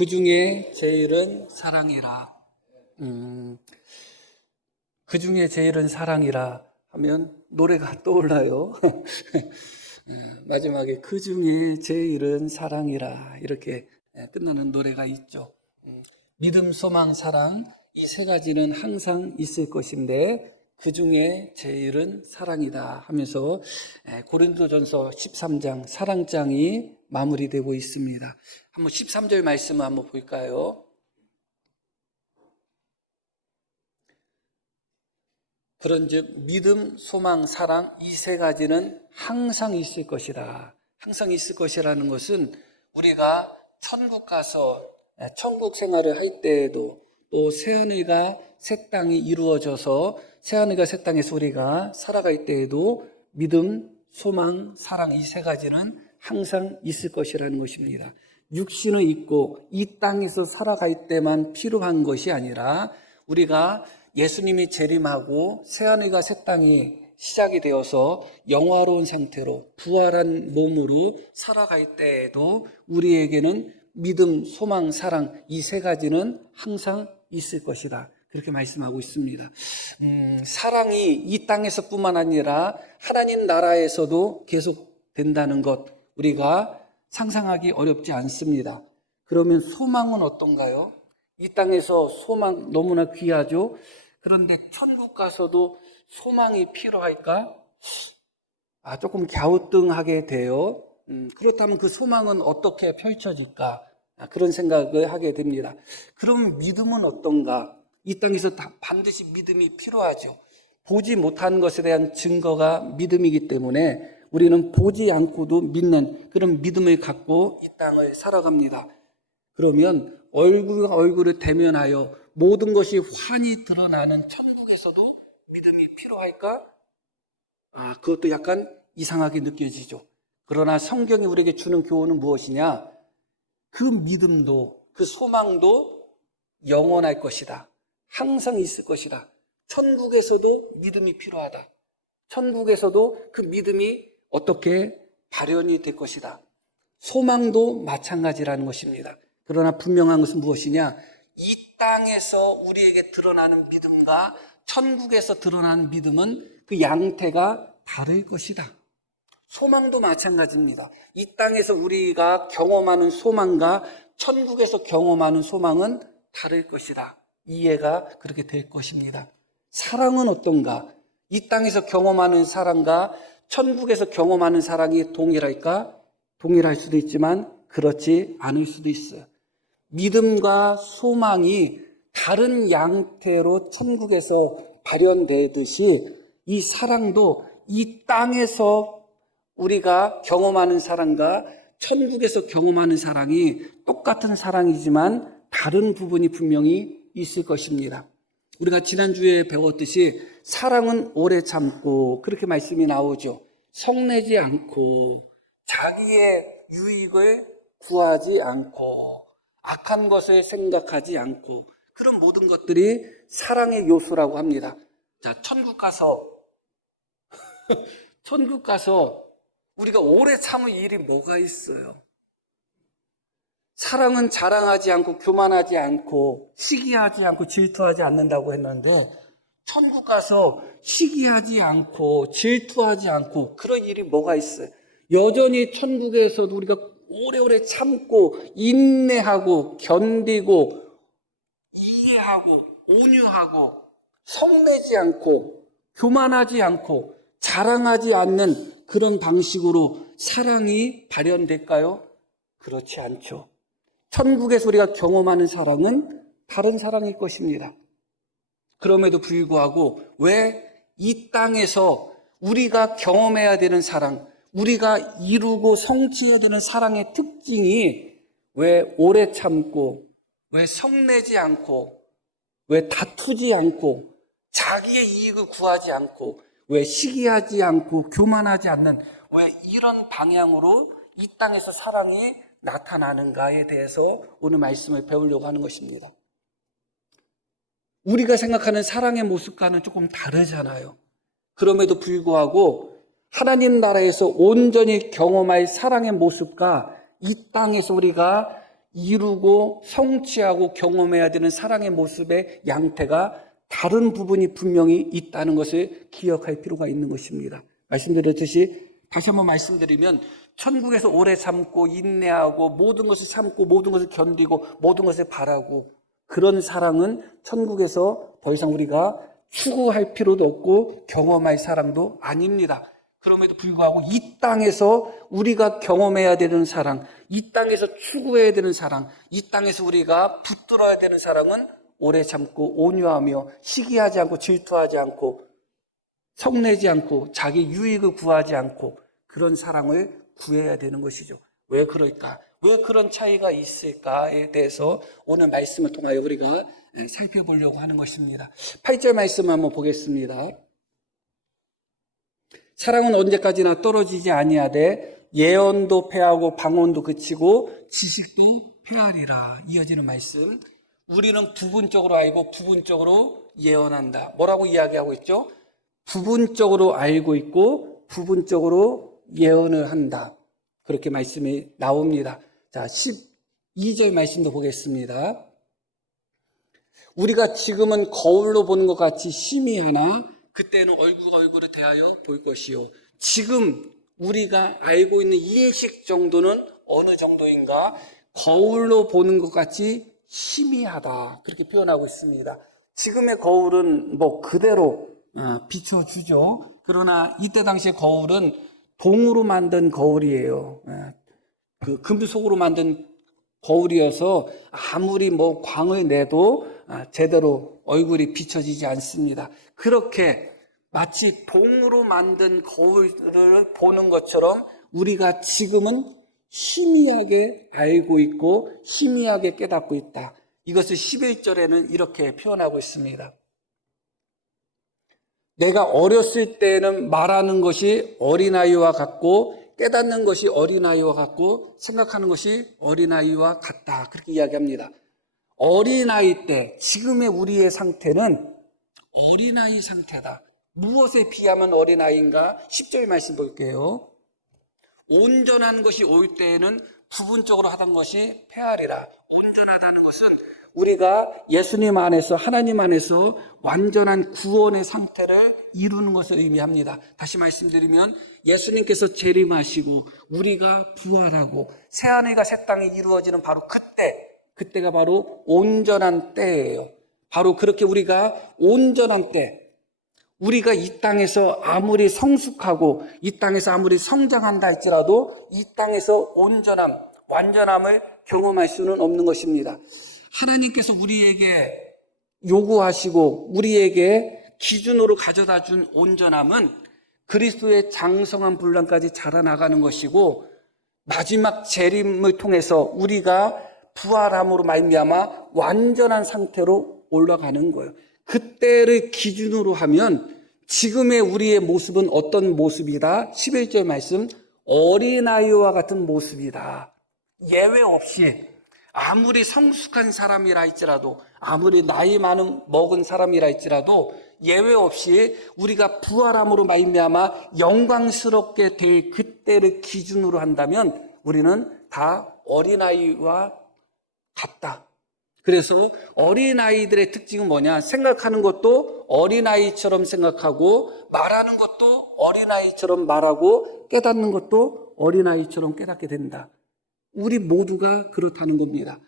그 중에 제일은 사랑이라. 그 중에 제일은 사랑이라 하면 노래가 떠올라요. 마지막에 그 중에 제일은 사랑이라 이렇게 끝나는 노래가 있죠. 믿음, 소망, 사랑 이 세 가지는 항상 있을 것인데 그 중에 제일은 사랑이다 하면서 고린도전서 13장 사랑장이 마무리되고 있습니다. 한번 13절 말씀을 한번 볼까요? 그런즉 믿음, 소망, 사랑 이 세 가지는 항상 있을 것이다. 항상 있을 것이라는 것은 우리가 천국 가서 천국 생활을 할 때에도 또 새하늘과 새 땅이 이루어져서 새하늘과 새 땅에서 우리가 살아갈 때에도 믿음, 소망, 사랑 이 세 가지는 항상 있을 것이라는 것입니다. 육신을 입고 이 땅에서 살아갈 때만 필요한 것이 아니라 우리가 예수님이 재림하고 새하늘과 새 땅이 시작이 되어서 영화로운 상태로 부활한 몸으로 살아갈 때에도 우리에게는 믿음, 소망, 사랑 이 세 가지는 항상 있을 것이다. 그렇게 말씀하고 있습니다. 사랑이 이 땅에서뿐만 아니라 하나님 나라에서도 계속 된다는 것 우리가 상상하기 어렵지 않습니다. 그러면 소망은 어떤가요? 이 땅에서 소망 너무나 귀하죠. 그런데 천국 가서도 소망이 필요할까? 조금 갸우뚱하게 돼요. 그렇다면 그 소망은 어떻게 펼쳐질까? 그런 생각을 하게 됩니다. 그럼 믿음은 어떤가? 이 땅에서 반드시 믿음이 필요하죠. 보지 못한 것에 대한 증거가 믿음이기 때문에 우리는 보지 않고도 믿는 그런 믿음을 갖고 이 땅을 살아갑니다. 그러면 얼굴과 얼굴을 대면하여 모든 것이 환히 드러나는 천국에서도 믿음이 필요할까? 그것도 약간 이상하게 느껴지죠. 그러나 성경이 우리에게 주는 교훈은 무엇이냐? 그 믿음도 그 소망도 영원할 것이다. 항상 있을 것이다. 천국에서도 믿음이 필요하다. 천국에서도 그 믿음이 어떻게 발현이 될 것이다. 소망도 마찬가지라는 것입니다. 그러나 분명한 것은 무엇이냐? 이 땅에서 우리에게 드러나는 믿음과 천국에서 드러나는 믿음은 그 양태가 다를 것이다. 소망도 마찬가지입니다. 이 땅에서 우리가 경험하는 소망과 천국에서 경험하는 소망은 다를 것이다. 이해가 그렇게 될 것입니다. 사랑은 어떤가? 이 땅에서 경험하는 사랑과 천국에서 경험하는 사랑이 동일할까? 동일할 수도 있지만 그렇지 않을 수도 있어요. 믿음과 소망이 다른 양태로 천국에서 발현되듯이 이 사랑도 이 땅에서 우리가 경험하는 사랑과 천국에서 경험하는 사랑이 똑같은 사랑이지만 다른 부분이 분명히 있을 것입니다. 우리가 지난주에 배웠듯이 사랑은 오래 참고 그렇게 말씀이 나오죠. 성내지 않고 자기의 유익을 구하지 않고 악한 것을 생각하지 않고 그런 모든 것들이 사랑의 요소라고 합니다. 자, 천국 가서 우리가 오래 참을 일이 뭐가 있어요? 사랑은 자랑하지 않고 교만하지 않고 시기하지 않고 질투하지 않는다고 했는데 천국 가서 시기하지 않고 질투하지 않고 그런 일이 뭐가 있어요? 여전히 천국에서도 우리가 오래오래 참고 인내하고 견디고 이해하고 온유하고 성내지 않고 교만하지 않고 자랑하지 않는 그런 방식으로 사랑이 발현될까요? 그렇지 않죠. 천국에서 우리가 경험하는 사랑은 다른 사랑일 것입니다. 그럼에도 불구하고 왜 이 땅에서 우리가 경험해야 되는 사랑, 우리가 이루고 성취해야 되는 사랑의 특징이 왜 오래 참고, 왜 성내지 않고, 왜 다투지 않고, 자기의 이익을 구하지 않고, 왜 시기하지 않고, 교만하지 않는 왜 이런 방향으로 이 땅에서 사랑이 나타나는가에 대해서 오늘 말씀을 배우려고 하는 것입니다. 우리가 생각하는 사랑의 모습과는 조금 다르잖아요. 그럼에도 불구하고 하나님 나라에서 온전히 경험할 사랑의 모습과 이 땅에서 우리가 이루고 성취하고 경험해야 되는 사랑의 모습의 양태가 다른 부분이 분명히 있다는 것을 기억할 필요가 있는 것입니다. 말씀드렸듯이 다시 한번 말씀드리면 천국에서 오래 참고 인내하고 모든 것을 참고 모든 것을 견디고 모든 것을 바라고 그런 사랑은 천국에서 더 이상 우리가 추구할 필요도 없고 경험할 사랑도 아닙니다. 그럼에도 불구하고 이 땅에서 우리가 경험해야 되는 사랑, 이 땅에서 추구해야 되는 사랑, 이 땅에서 우리가 붙들어야 되는 사랑은 오래 참고 온유하며 시기하지 않고 질투하지 않고 성내지 않고 자기 유익을 구하지 않고 그런 사랑을 구해야 되는 것이죠. 왜 그럴까? 왜 그런 차이가 있을까에 대해서 오늘 말씀을 통하여 우리가 살펴보려고 하는 것입니다. 8절 말씀 한번 보겠습니다. 사랑은 언제까지나 떨어지지 아니하되 예언도 패하고 방언도 그치고 지식도 패하리라. 이어지는 말씀. 우리는 부분적으로 알고 부분적으로 예언한다. 뭐라고 이야기하고 있죠? 부분적으로 알고 있고 부분적으로 예언을 한다. 그렇게 말씀이 나옵니다. 자, 12절 말씀도 보겠습니다. 우리가 지금은 거울로 보는 것 같이 심히 하나 그때는 얼굴과 얼굴을 대하여 볼 것이요. 지금 우리가 알고 있는 인식 정도는 어느 정도인가? 거울로 보는 것 같이 희미하다. 그렇게 표현하고 있습니다. 지금의 거울은 뭐 그대로 비춰주죠. 그러나 이때 당시의 거울은 동으로 만든 거울이에요. 그 금속으로 만든 거울이어서 아무리 뭐 광을 내도 제대로 얼굴이 비춰지지 않습니다. 그렇게 마치 동으로 만든 거울을 보는 것처럼 우리가 지금은 희미하게 알고 있고 희미하게 깨닫고 있다. 이것을 11절에는 이렇게 표현하고 있습니다. 내가 어렸을 때는 말하는 것이 어린아이와 같고 깨닫는 것이 어린아이와 같고 생각하는 것이 어린아이와 같다. 그렇게 이야기합니다. 어린아이 때 지금의 우리의 상태는 어린아이 상태다. 무엇에 비하면 어린아이인가? 10절 말씀 볼게요. 온전한 것이 올 때에는 부분적으로 하던 것이 패하리라. 온전하다는 것은 우리가 예수님 안에서 하나님 안에서 완전한 구원의 상태를 이루는 것을 의미합니다. 다시 말씀드리면 예수님께서 재림하시고 우리가 부활하고 새하늘과 새 땅이 이루어지는 바로 그때가 바로 온전한 때예요. 바로 그렇게 우리가 온전한 때, 우리가 이 땅에서 아무리 성숙하고 이 땅에서 아무리 성장한다 할지라도 이 땅에서 온전함, 완전함을 경험할 수는 없는 것입니다. 하나님께서 우리에게 요구하시고 우리에게 기준으로 가져다 준 온전함은 그리스도의 장성한 분량까지 자라나가는 것이고 마지막 재림을 통해서 우리가 부활함으로 말미암아 완전한 상태로 올라가는 거예요. 그때를 기준으로 하면 지금의 우리의 모습은 어떤 모습이다? 11절 말씀, 어린아이와 같은 모습이다. 예외 없이 아무리 성숙한 사람이라 할지라도 아무리 나이 많은 먹은 사람이라 할지라도 예외 없이 우리가 부활함으로 말미암아 영광스럽게 될 그때를 기준으로 한다면 우리는 다 어린아이와 같다. 그래서 어린아이들의 특징은 뭐냐? 생각하는 것도 어린아이처럼 생각하고 말하는 것도 어린아이처럼 말하고 깨닫는 것도 어린아이처럼 깨닫게 된다. 우리 모두가 그렇다는 겁니다.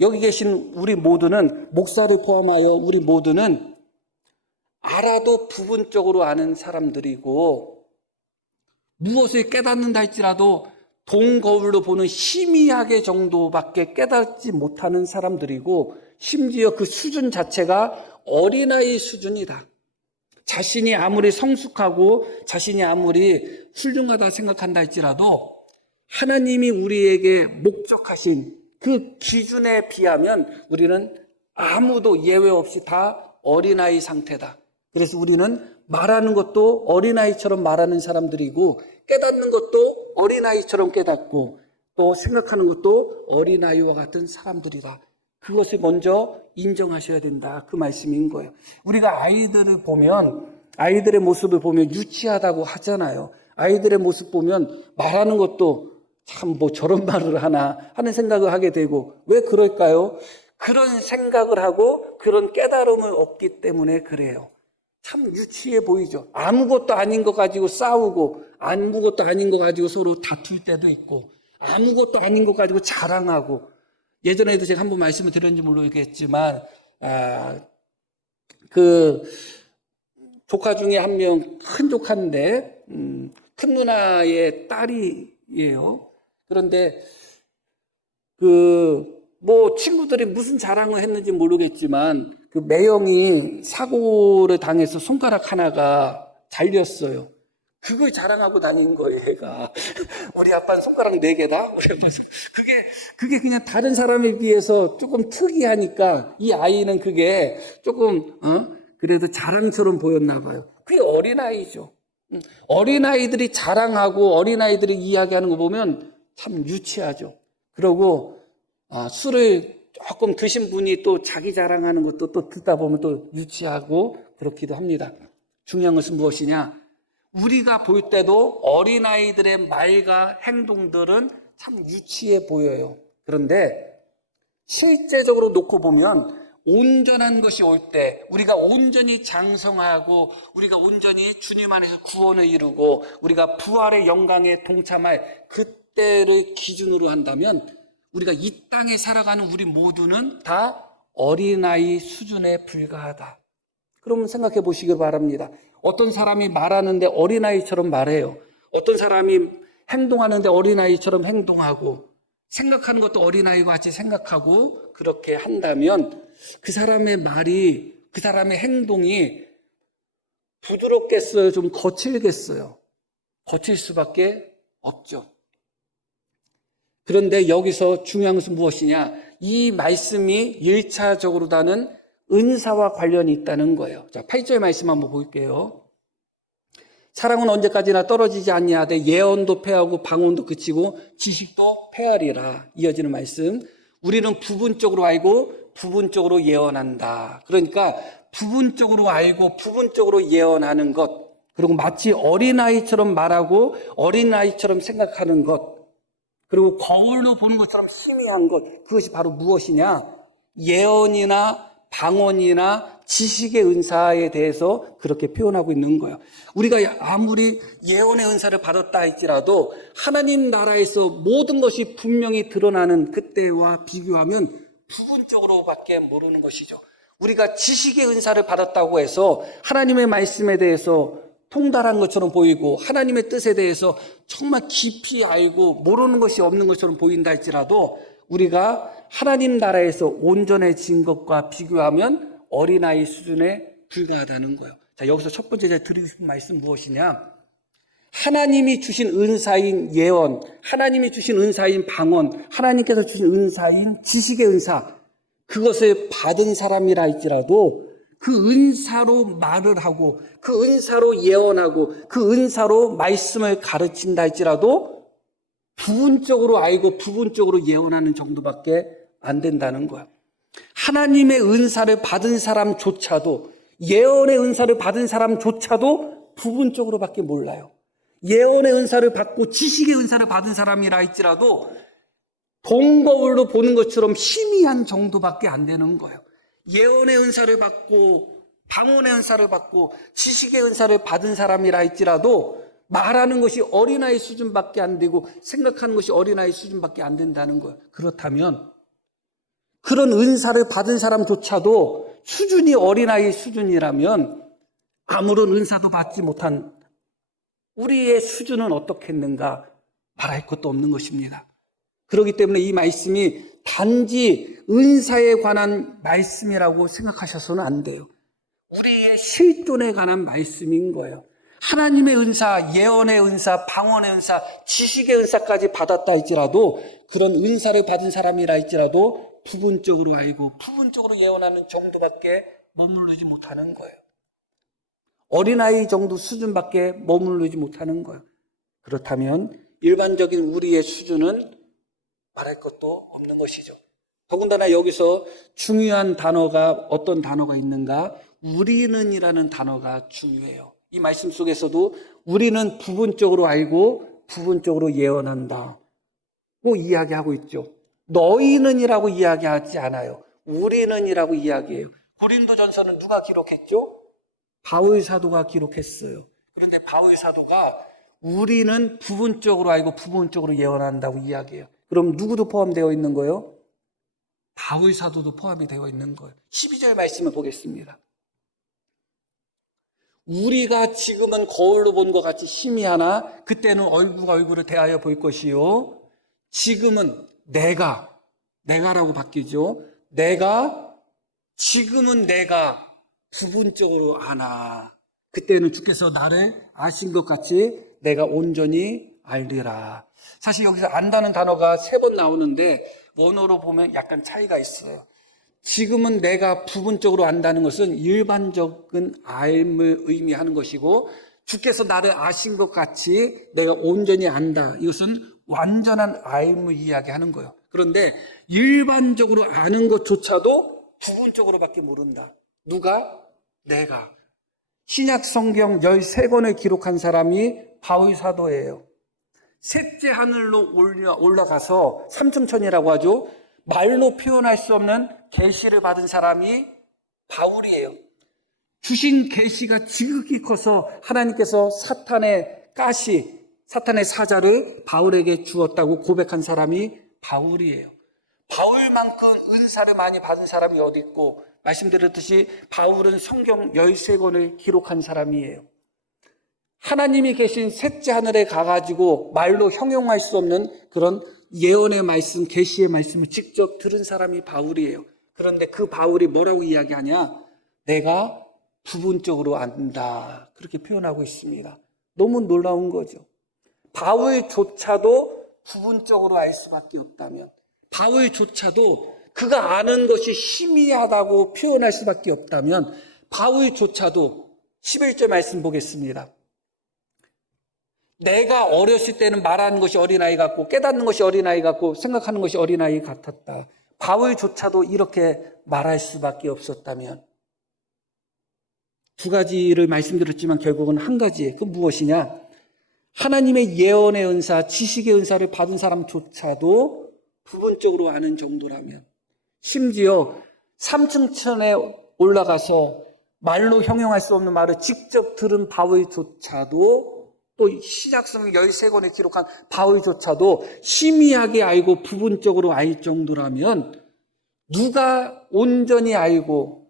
여기 계신 우리 모두는, 목사를 포함하여 우리 모두는 알아도 부분적으로 아는 사람들이고 무엇을 깨닫는다 할지라도 동거울로 보는 희미하게 정도밖에 깨닫지 못하는 사람들이고 심지어 그 수준 자체가 어린아이 수준이다. 자신이 아무리 성숙하고 자신이 아무리 훌륭하다 생각한다 할지라도 하나님이 우리에게 목적하신 그 기준에 비하면 우리는 아무도 예외 없이 다 어린아이 상태다. 그래서 우리는 말하는 것도 어린아이처럼 말하는 사람들이고 깨닫는 것도 어린아이처럼 깨닫고 또 생각하는 것도 어린아이와 같은 사람들이다. 그것을 먼저 인정하셔야 된다. 그 말씀인 거예요. 우리가 아이들을 보면, 아이들의 모습을 보면 유치하다고 하잖아요. 아이들의 모습 보면 말하는 것도 참 뭐 저런 말을 하나 하는 생각을 하게 되고, 왜 그럴까요? 그런 생각을 하고 그런 깨달음을 얻기 때문에 그래요. 참 유치해 보이죠. 아무것도 아닌 거 가지고 싸우고, 아무것도 아닌 거 가지고 서로 다툴 때도 있고, 아무것도 아닌 거 가지고 자랑하고. 예전에도 제가 한번 말씀을 드렸는지 모르겠지만, 그 조카 중에 한 명, 큰 조카인데 큰 누나의 딸이에요. 그런데 뭐 친구들이 무슨 자랑을 했는지 모르겠지만 그 매형이 사고를 당해서 손가락 하나가 잘렸어요. 그걸 자랑하고 다닌 거예요, 얘가. 우리 아빠는 손가락 4개다? 우리 아빠는. 그게 그냥 다른 사람에 비해서 조금 특이하니까 이 아이는 그게 조금, 그래도 자랑처럼 보였나 봐요. 그게 어린아이죠. 어린아이들이 자랑하고 어린아이들이 이야기하는 거 보면 참 유치하죠. 그러고, 술을 조금 드신 분이 또 자기 자랑하는 것도 또 듣다 보면 또 유치하고 그렇기도 합니다. 중요한 것은 무엇이냐? 우리가 볼 때도 어린아이들의 말과 행동들은 참 유치해 보여요. 그런데 실제적으로 놓고 보면 온전한 것이 올 때, 우리가 온전히 장성하고 우리가 온전히 주님 안에서 구원을 이루고 우리가 부활의 영광에 동참할 그때를 기준으로 한다면 우리가 이 땅에 살아가는 우리 모두는 다 어린아이 수준에 불과하다. 그러면 생각해 보시길 바랍니다. 어떤 사람이 말하는데 어린아이처럼 말해요. 어떤 사람이 행동하는데 어린아이처럼 행동하고, 생각하는 것도 어린아이와 같이 생각하고, 그렇게 한다면 그 사람의 말이, 그 사람의 행동이 부드럽겠어요? 좀 거칠겠어요? 거칠 수밖에 없죠. 그런데 여기서 중요한 것은 무엇이냐? 이 말씀이 1차적으로 다는 은사와 관련이 있다는 거예요. 자, 8절 말씀 한번 볼게요. 사랑은 언제까지나 떨어지지 아니하되 예언도 패하고 방언도 그치고 지식도 패하리라. 이어지는 말씀. 우리는 부분적으로 알고 부분적으로 예언한다. 그러니까 부분적으로 알고 부분적으로 예언하는 것, 그리고 마치 어린아이처럼 말하고 어린아이처럼 생각하는 것, 그리고 거울로 보는 것처럼 희미한 것, 그것이 바로 무엇이냐? 예언이나 방언이나 지식의 은사에 대해서 그렇게 표현하고 있는 거예요. 우리가 아무리 예언의 은사를 받았다 할지라도 하나님 나라에서 모든 것이 분명히 드러나는 그때와 비교하면 부분적으로밖에 모르는 것이죠. 우리가 지식의 은사를 받았다고 해서 하나님의 말씀에 대해서 통달한 것처럼 보이고 하나님의 뜻에 대해서 정말 깊이 알고 모르는 것이 없는 것처럼 보인다 할지라도 우리가 하나님 나라에서 온전해진 것과 비교하면 어린아이 수준에 불과하다는 거예요. 자, 여기서 첫 번째 제가 드리고 싶은 말씀 무엇이냐? 하나님이 주신 은사인 예언, 하나님이 주신 은사인 방언, 하나님께서 주신 은사인 지식의 은사, 그것을 받은 사람이라 할지라도 그 은사로 말을 하고 그 은사로 예언하고 그 은사로 말씀을 가르친다 할지라도 부분적으로 알고 부분적으로 예언하는 정도밖에 안 된다는 거야. 하나님의 은사를 받은 사람조차도, 예언의 은사를 받은 사람조차도 부분적으로밖에 몰라요. 예언의 은사를 받고 지식의 은사를 받은 사람이라 할지라도 동거울로 보는 것처럼 희미한 정도밖에 안 되는 거예요. 예언의 은사를 받고 방언의 은사를 받고 지식의 은사를 받은 사람이라 할지라도 말하는 것이 어린아이 수준밖에 안 되고 생각하는 것이 어린아이 수준밖에 안 된다는 거예요. 그렇다면 그런 은사를 받은 사람조차도 수준이 어린아이 수준이라면 아무런 은사도 받지 못한 우리의 수준은 어떻겠는가? 말할 것도 없는 것입니다. 그렇기 때문에 이 말씀이 단지 은사에 관한 말씀이라고 생각하셔서는 안 돼요. 우리의 실존에 관한 말씀인 거예요. 하나님의 은사, 예언의 은사, 방언의 은사, 지식의 은사까지 받았다 할지라도 그런 은사를 받은 사람이라 할지라도 부분적으로 알고 부분적으로 예언하는 정도밖에 머무르지 못하는 거예요. 어린아이 정도 수준밖에 머무르지 못하는 거예요. 그렇다면 일반적인 우리의 수준은 말할 것도 없는 것이죠. 더군다나 여기서 중요한 단어가 어떤 단어가 있는가? 우리는이라는 단어가 중요해요. 이 말씀 속에서도 우리는 부분적으로 알고 부분적으로 예언한다. 이야기하고 있죠. 너희는이라고 이야기하지 않아요. 우리는이라고 이야기해요. 고린도전서는 누가 기록했죠? 바울 사도가 기록했어요. 그런데 바울 사도가 우리는 부분적으로 알고 부분적으로 예언한다고 이야기해요. 그럼 누구도 포함되어 있는 거예요? 바울 사도도 포함이 되어 있는 거예요. 12절 말씀을 보겠습니다. 우리가 지금은 거울로 본 것 같이 희미하나 그때는 얼굴과 얼굴을 대하여 볼 것이요. 지금은 내가라고 바뀌죠. 지금은 내가 부분적으로 아나. 그때는 주께서 나를 아신 것 같이 내가 온전히 알리라. 사실 여기서 안다는 단어가 3번 나오는데 원어로 보면 약간 차이가 있어요. 지금은 내가 부분적으로 안다는 것은 일반적인 알을 의미하는 것이고, 주께서 나를 아신 것 같이 내가 온전히 안다, 이것은 완전한 알을 이야기하는 거예요. 그런데 일반적으로 아는 것조차도 부분적으로밖에 모른다. 누가? 내가. 신약 성경 13권을 기록한 사람이 바울 사도예요. 셋째 하늘로 올라가서 삼층천이라고 하죠. 말로 표현할 수 없는 계시를 받은 사람이 바울이에요. 주신 계시가 지극히 커서 하나님께서 사탄의 사자를 바울에게 주었다고 고백한 사람이 바울이에요. 바울만큼 은사를 많이 받은 사람이 어디 있고, 말씀드렸듯이 바울은 성경 13권을 기록한 사람이에요. 하나님이 계신 셋째 하늘에 가가지고 말로 형용할 수 없는 그런 예언의 말씀, 계시의 말씀을 직접 들은 사람이 바울이에요. 그런데 그 바울이 뭐라고 이야기하냐? 내가 부분적으로 안다, 그렇게 표현하고 있습니다. 너무 놀라운 거죠. 바울조차도 부분적으로 알 수밖에 없다면, 바울조차도 그가 아는 것이 희미하다고 표현할 수밖에 없다면, 바울조차도 11절 말씀 보겠습니다. 내가 어렸을 때는 말하는 것이 어린아이 같고 깨닫는 것이 어린아이 같고 생각하는 것이 어린아이 같았다. 바울조차도 이렇게 말할 수밖에 없었다면, 두 가지를 말씀드렸지만 결국은 한 가지예요. 그 무엇이냐? 하나님의 예언의 은사, 지식의 은사를 받은 사람조차도 부분적으로 아는 정도라면, 심지어 삼층천에 올라가서 말로 형용할 수 없는 말을 직접 들은 바울조차도, 또 신약성경 13권에 기록한 바울조차도 희미하게 알고 부분적으로 알 정도라면, 누가 온전히 알고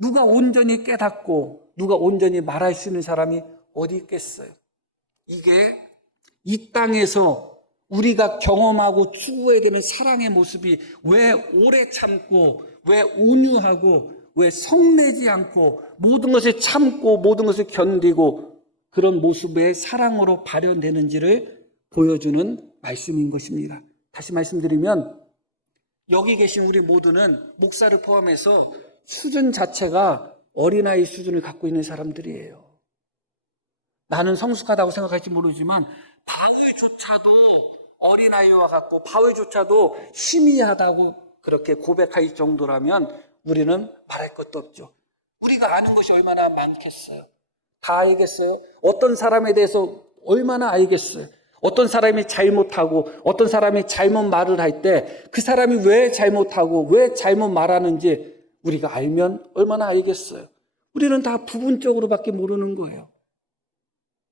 누가 온전히 깨닫고 누가 온전히 말할 수 있는 사람이 어디 있겠어요? 이게 이 땅에서 우리가 경험하고 추구해야 되는 사랑의 모습이 왜 오래 참고, 왜 온유하고, 왜 성내지 않고 모든 것을 참고 모든 것을 견디고 그런 모습의 사랑으로 발현되는지를 보여주는 말씀인 것입니다. 다시 말씀드리면, 여기 계신 우리 모두는 목사를 포함해서 수준 자체가 어린아이 수준을 갖고 있는 사람들이에요. 나는 성숙하다고 생각할지 모르지만 바울조차도 어린아이와 같고 바울조차도 희미하다고 그렇게 고백할 정도라면 우리는 말할 것도 없죠. 우리가 아는 것이 얼마나 많겠어요? 다 알겠어요? 어떤 사람에 대해서 얼마나 알겠어요? 어떤 사람이 잘못하고 어떤 사람이 잘못 말을 할 때 그 사람이 왜 잘못하고 왜 잘못 말하는지 우리가 알면 얼마나 알겠어요? 우리는 다 부분적으로밖에 모르는 거예요.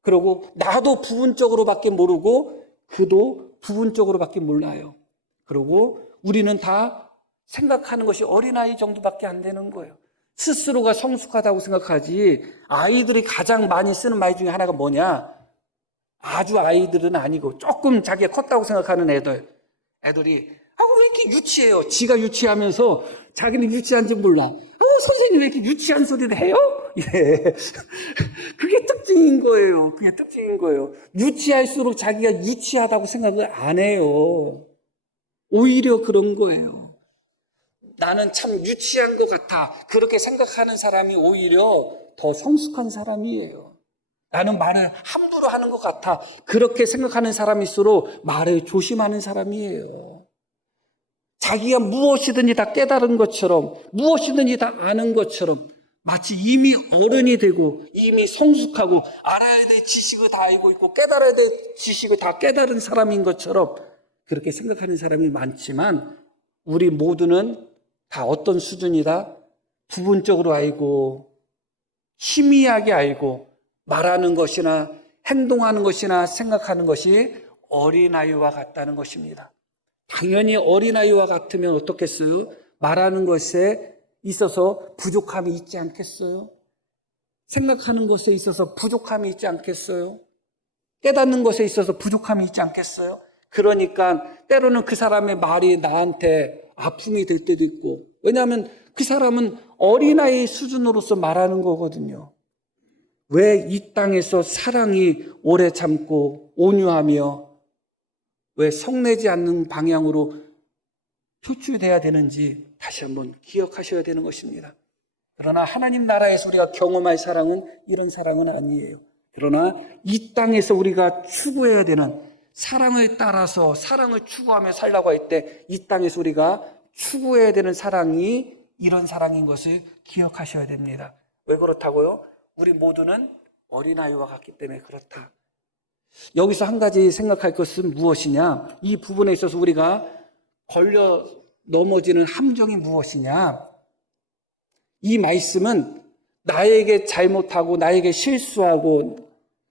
그리고 나도 부분적으로밖에 모르고 그도 부분적으로밖에 몰라요. 그리고 우리는 다 생각하는 것이 어린아이 정도밖에 안 되는 거예요. 스스로가 성숙하다고 생각하지, 아이들이 가장 많이 쓰는 말 중에 하나가 뭐냐? 아주 아이들은 아니고 조금 자기가 컸다고 생각하는 애들이 왜 이렇게 유치해요? 지가 유치하면서 자기는 유치한지 몰라. 선생님 왜 이렇게 유치한 소리를 해요? 예. 그게 특징인 거예요. 그게 특징인 거예요. 유치할수록 자기가 유치하다고 생각을 안 해요. 오히려 그런 거예요. 나는 참 유치한 것 같아, 그렇게 생각하는 사람이 오히려 더 성숙한 사람이에요. 나는 말을 함부로 하는 것 같아, 그렇게 생각하는 사람일수록 말을 조심하는 사람이에요. 자기가 무엇이든지 다 깨달은 것처럼, 무엇이든지 다 아는 것처럼, 마치 이미 어른이 되고 이미 성숙하고 알아야 될 지식을 다 알고 있고 깨달아야 될 지식을 다 깨달은 사람인 것처럼 그렇게 생각하는 사람이 많지만 우리 모두는 다 어떤 수준이다? 부분적으로 알고 희미하게 알고 말하는 것이나 행동하는 것이나 생각하는 것이 어린아이와 같다는 것입니다. 당연히 어린아이와 같으면 어떻겠어요? 말하는 것에 있어서 부족함이 있지 않겠어요? 생각하는 것에 있어서 부족함이 있지 않겠어요? 깨닫는 것에 있어서 부족함이 있지 않겠어요? 그러니까 때로는 그 사람의 말이 나한테 아픔이 될 때도 있고, 왜냐하면 그 사람은 어린아이 수준으로서 말하는 거거든요. 왜 이 땅에서 사랑이 오래 참고 온유하며 왜 성내지 않는 방향으로 표출돼야 되는지 다시 한번 기억하셔야 되는 것입니다. 그러나 하나님 나라에서 우리가 경험할 사랑은 이런 사랑은 아니에요. 그러나 이 땅에서 우리가 추구해야 되는 사랑을 따라서 사랑을 추구하며 살라고 할 때 이 땅에서 우리가 추구해야 되는 사랑이 이런 사랑인 것을 기억하셔야 됩니다. 왜 그렇다고요? 우리 모두는 어린아이와 같기 때문에 그렇다. 여기서 한 가지 생각할 것은 무엇이냐? 이 부분에 있어서 우리가 걸려 넘어지는 함정이 무엇이냐? 이 말씀은 나에게 잘못하고 나에게 실수하고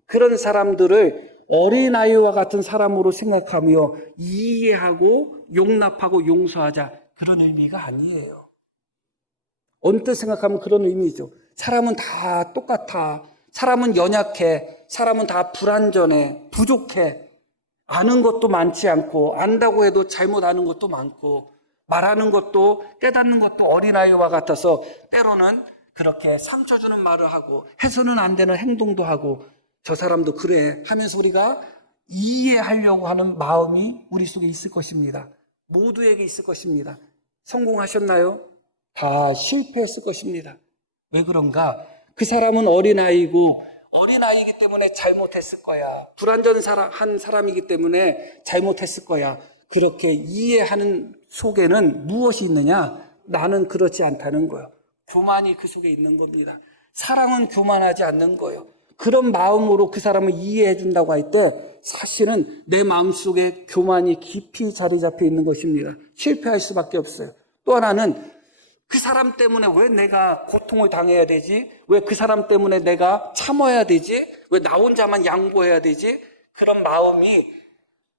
그런 사람들을 어린아이와 같은 사람으로 생각하며 이해하고 용납하고 용서하자, 그런 의미가 아니에요. 언뜻 생각하면 그런 의미죠. 사람은 다 똑같아. 사람은 연약해. 사람은 다 불완전해. 부족해. 아는 것도 많지 않고 안다고 해도 잘못 아는 것도 많고 말하는 것도 깨닫는 것도 어린아이와 같아서 때로는 그렇게 상처 주는 말을 하고 해서는 안 되는 행동도 하고 저 사람도 그래 하면서 우리가 이해하려고 하는 마음이 우리 속에 있을 것입니다. 모두에게 있을 것입니다. 성공하셨나요? 다 실패했을 것입니다. 왜 그런가? 그 사람은 어린아이고 어린아이기 때문에 잘못했을 거야. 불완전한 사람이기 때문에 잘못했을 거야. 그렇게 이해하는 속에는 무엇이 있느냐? 나는 그렇지 않다는 거예요. 교만이 그 속에 있는 겁니다. 사랑은 교만하지 않는 거예요. 그런 마음으로 그 사람을 이해해 준다고 할 때 사실은 내 마음속에 교만이 깊이 자리 잡혀 있는 것입니다. 실패할 수밖에 없어요. 또 하나는 그 사람 때문에 왜 내가 고통을 당해야 되지? 왜 그 사람 때문에 내가 참아야 되지? 왜 나 혼자만 양보해야 되지? 그런 마음이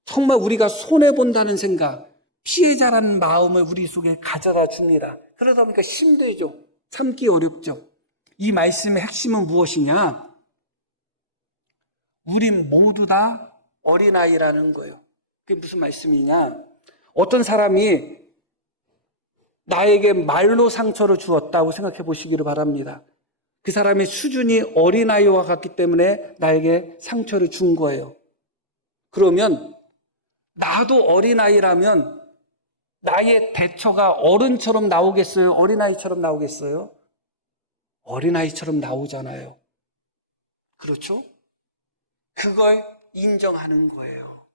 정말 우리가 손해본다는 생각, 피해자라는 마음을 우리 속에 가져다 줍니다. 그러다 보니까 힘들죠. 참기 어렵죠. 이 말씀의 핵심은 무엇이냐? 우린 모두 다 어린아이라는 거예요. 그게 무슨 말씀이냐? 어떤 사람이 나에게 말로 상처를 주었다고 생각해 보시기를 바랍니다. 그 사람의 수준이 어린아이와 같기 때문에 나에게 상처를 준 거예요. 그러면 나도 어린아이라면 나의 대처가 어른처럼 나오겠어요? 어린아이처럼 나오겠어요? 어린아이처럼 나오잖아요. 그렇죠? 그걸 인정하는 거예요.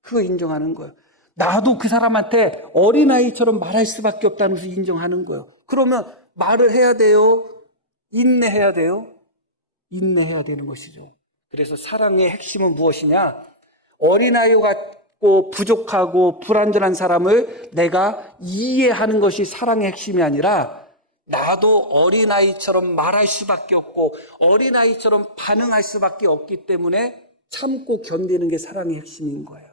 그걸 인정하는 거예요. 나도 그 사람한테 어린아이처럼 말할 수밖에 없다는 것을 인정하는 거예요. 그러면 말을 해야 돼요? 인내해야 돼요? 인내해야 되는 것이죠. 그래서 사랑의 핵심은 무엇이냐? 어린아이 같고 부족하고 불완전한 사람을 내가 이해하는 것이 사랑의 핵심이 아니라 나도 어린아이처럼 말할 수밖에 없고 어린아이처럼 반응할 수밖에 없기 때문에 참고 견디는 게 사랑의 핵심인 거예요.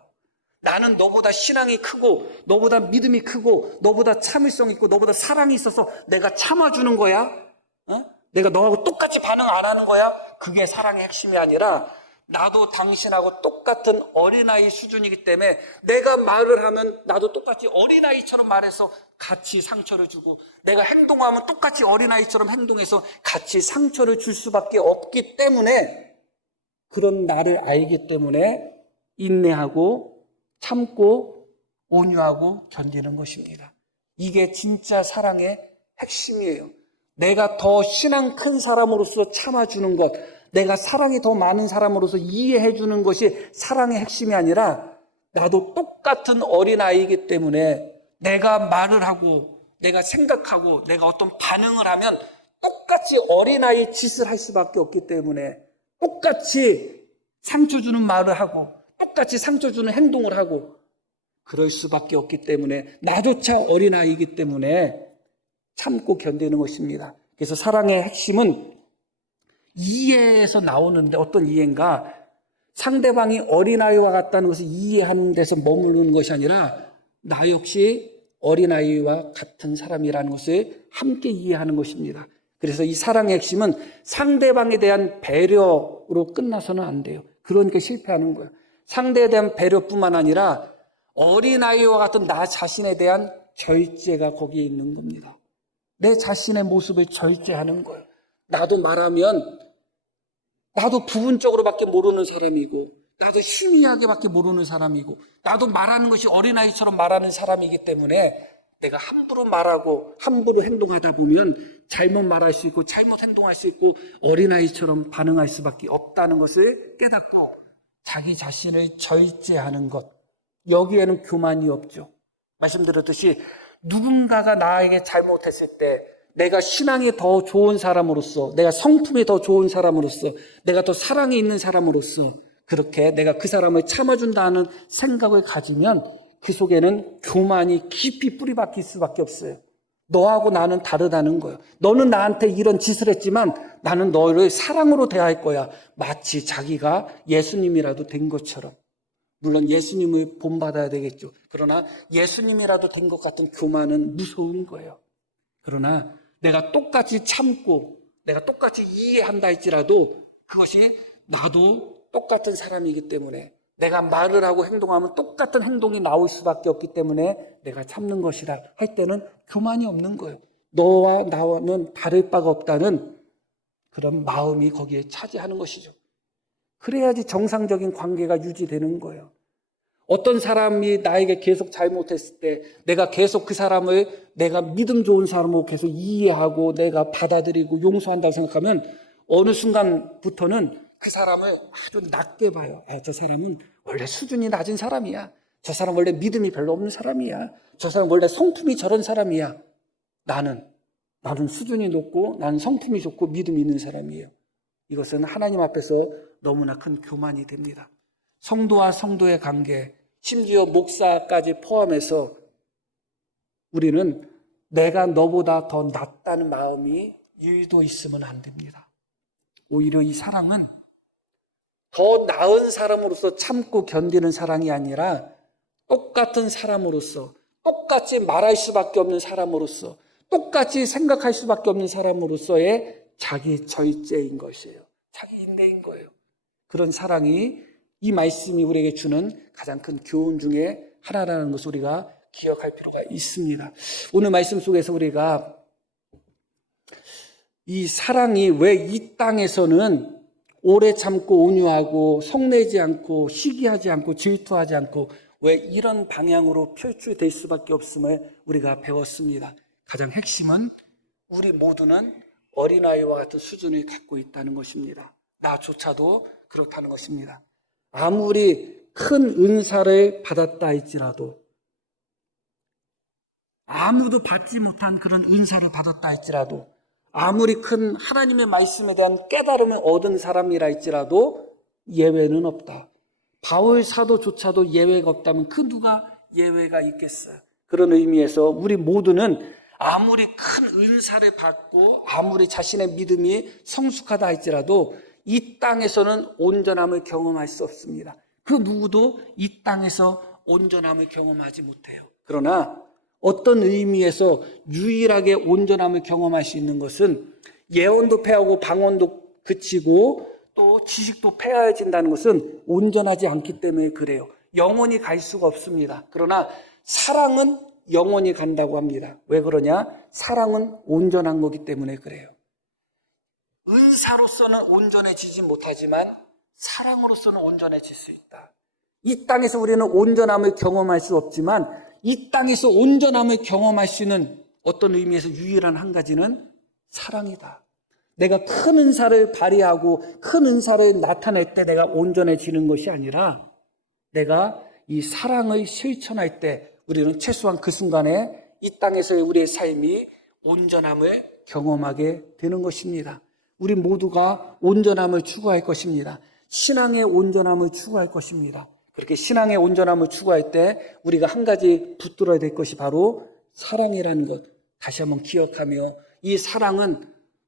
나는 너보다 신앙이 크고 너보다 믿음이 크고 너보다 참을성이 있고 너보다 사랑이 있어서 내가 참아주는 거야? 내가 너하고 똑같이 반응 안 하는 거야? 그게 사랑의 핵심이 아니라 나도 당신하고 똑같은 어린아이 수준이기 때문에 내가 말을 하면 나도 똑같이 어린아이처럼 말해서 같이 상처를 주고 내가 행동하면 똑같이 어린아이처럼 행동해서 같이 상처를 줄 수밖에 없기 때문에 그런 나를 알기 때문에 인내하고 참고 온유하고 견디는 것입니다. 이게 진짜 사랑의 핵심이에요. 내가 더 신앙 큰 사람으로서 참아주는 것, 내가 사랑이 더 많은 사람으로서 이해해주는 것이 사랑의 핵심이 아니라 나도 똑같은 어린아이이기 때문에 내가 말을 하고 내가 생각하고 내가 어떤 반응을 하면 똑같이 어린아이 짓을 할 수밖에 없기 때문에 똑같이 상처 주는 말을 하고 똑같이 상처 주는 행동을 하고 그럴 수밖에 없기 때문에, 나조차 어린아이이기 때문에 참고 견디는 것입니다. 그래서 사랑의 핵심은 이해에서 나오는데, 어떤 이해인가? 상대방이 어린아이와 같다는 것을 이해하는 데서 머무르는 것이 아니라 나 역시 어린아이와 같은 사람이라는 것을 함께 이해하는 것입니다. 그래서 이 사랑의 핵심은 상대방에 대한 배려로 끝나서는 안 돼요. 그러니까 실패하는 거예요. 상대에 대한 배려뿐만 아니라 어린아이와 같은 나 자신에 대한 절제가 거기에 있는 겁니다. 내 자신의 모습을 절제하는 거예요. 나도 말하면 나도 부분적으로밖에 모르는 사람이고, 나도 희미하게밖에 모르는 사람이고, 나도 말하는 것이 어린아이처럼 말하는 사람이기 때문에 내가 함부로 말하고 함부로 행동하다 보면 잘못 말할 수 있고 잘못 행동할 수 있고 어린아이처럼 반응할 수밖에 없다는 것을 깨닫고 자기 자신을 절제하는 것, 여기에는 교만이 없죠. 말씀드렸듯이 누군가가 나에게 잘못했을 때 내가 신앙이 더 좋은 사람으로서, 내가 성품이 더 좋은 사람으로서, 내가 더 사랑이 있는 사람으로서 그렇게 내가 그 사람을 참아준다는 생각을 가지면 그 속에는 교만이 깊이 뿌리박힐 수밖에 없어요. 너하고 나는 다르다는 거예요. 너는 나한테 이런 짓을 했지만 나는 너를 사랑으로 대할 거야. 마치 자기가 예수님이라도 된 것처럼. 물론 예수님을 본받아야 되겠죠. 그러나 예수님이라도 된 것 같은 교만은 무서운 거예요. 그러나 내가 똑같이 참고 내가 똑같이 이해한다 할지라도 그것이 나도 똑같은 사람이기 때문에, 내가 말을 하고 행동하면 똑같은 행동이 나올 수밖에 없기 때문에 내가 참는 것이다 할 때는 교만이 없는 거예요. 너와 나와는 다를 바가 없다는 그런 마음이 거기에 차지하는 것이죠. 그래야지 정상적인 관계가 유지되는 거예요. 어떤 사람이 나에게 계속 잘못했을 때 내가 계속 그 사람을 내가 믿음 좋은 사람으로 계속 이해하고 내가 받아들이고 용서한다고 생각하면 어느 순간부터는 그 사람을 아주 낮게 봐요. 저 사람은 원래 수준이 낮은 사람이야. 저 사람 원래 믿음이 별로 없는 사람이야. 저 사람 원래 성품이 저런 사람이야. 나는 수준이 높고 나는 성품이 좋고 믿음이 있는 사람이에요. 이것은 하나님 앞에서 너무나 큰 교만이 됩니다. 성도와 성도의 관계, 심지어 목사까지 포함해서 우리는 내가 너보다 더 낫다는 마음이 유도 있으면 안 됩니다. 오히려 이 사랑은 더 나은 사람으로서 참고 견디는 사랑이 아니라 똑같은 사람으로서, 똑같이 말할 수밖에 없는 사람으로서, 똑같이 생각할 수밖에 없는 사람으로서의 자기 절제인 것이에요. 자기 인내인 거예요. 그런 사랑이 이 말씀이 우리에게 주는 가장 큰 교훈 중에 하나라는 것을 우리가 기억할 필요가 있습니다. 오늘 말씀 속에서 우리가 이 사랑이 왜 이 땅에서는 오래 참고 온유하고 성내지 않고 시기하지 않고 질투하지 않고 왜 이런 방향으로 표출될 수밖에 없음을 우리가 배웠습니다. 가장 핵심은 우리 모두는 어린아이와 같은 수준을 갖고 있다는 것입니다. 나조차도 그렇다는 것입니다. 아무리 큰 은사를 받았다 할지라도, 아무도 받지 못한 그런 은사를 받았다 할지라도, 아무리 큰 하나님의 말씀에 대한 깨달음을 얻은 사람이라 할지라도 예외는 없다. 바울 사도조차도 예외가 없다면 그 누가 예외가 있겠어요? 그런 의미에서 우리 모두는 아무리 큰 은사를 받고 아무리 자신의 믿음이 성숙하다 할지라도 이 땅에서는 온전함을 경험할 수 없습니다. 그 누구도 이 땅에서 온전함을 경험하지 못해요. 그러나 어떤 의미에서 유일하게 온전함을 경험할 수 있는 것은 예언도 패하고 방언도 그치고 또 지식도 패해진다는 것은 온전하지 않기 때문에 그래요. 영원히 갈 수가 없습니다. 그러나 사랑은 영원히 간다고 합니다. 왜 그러냐? 사랑은 온전한 거기 때문에 그래요. 은사로서는 온전해지지 못하지만 사랑으로서는 온전해질 수 있다. 이 땅에서 우리는 온전함을 경험할 수 없지만 이 땅에서 온전함을 경험할 수 있는 어떤 의미에서 유일한 한 가지는 사랑이다. 내가 큰 은사를 발휘하고 큰 은사를 나타낼 때 내가 온전해지는 것이 아니라 내가 이 사랑을 실천할 때 우리는 최소한 그 순간에 이 땅에서의 우리의 삶이 온전함을 경험하게 되는 것입니다. 우리 모두가 온전함을 추구할 것입니다. 신앙의 온전함을 추구할 것입니다. 그렇게 신앙의 온전함을 추구할 때 우리가 한 가지 붙들어야 될 것이 바로 사랑이라는 것, 다시 한번 기억하며, 이 사랑은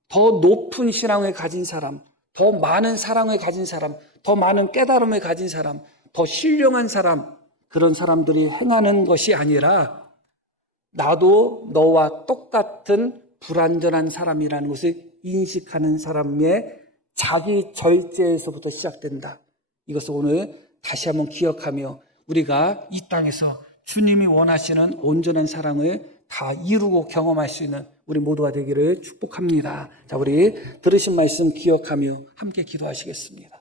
더 높은 신앙을 가진 사람, 더 많은 사랑을 가진 사람, 더 많은 깨달음을 가진 사람, 더 신령한 사람, 그런 사람들이 행하는 것이 아니라 나도 너와 똑같은 불완전한 사람이라는 것을 인식하는 사람의 자기 절제에서부터 시작된다. 이것을 오늘 다시 한번 기억하며 우리가 이 땅에서 주님이 원하시는 온전한 사랑을 다 이루고 경험할 수 있는 우리 모두가 되기를 축복합니다. 자, 우리 들으신 말씀 기억하며 함께 기도하시겠습니다.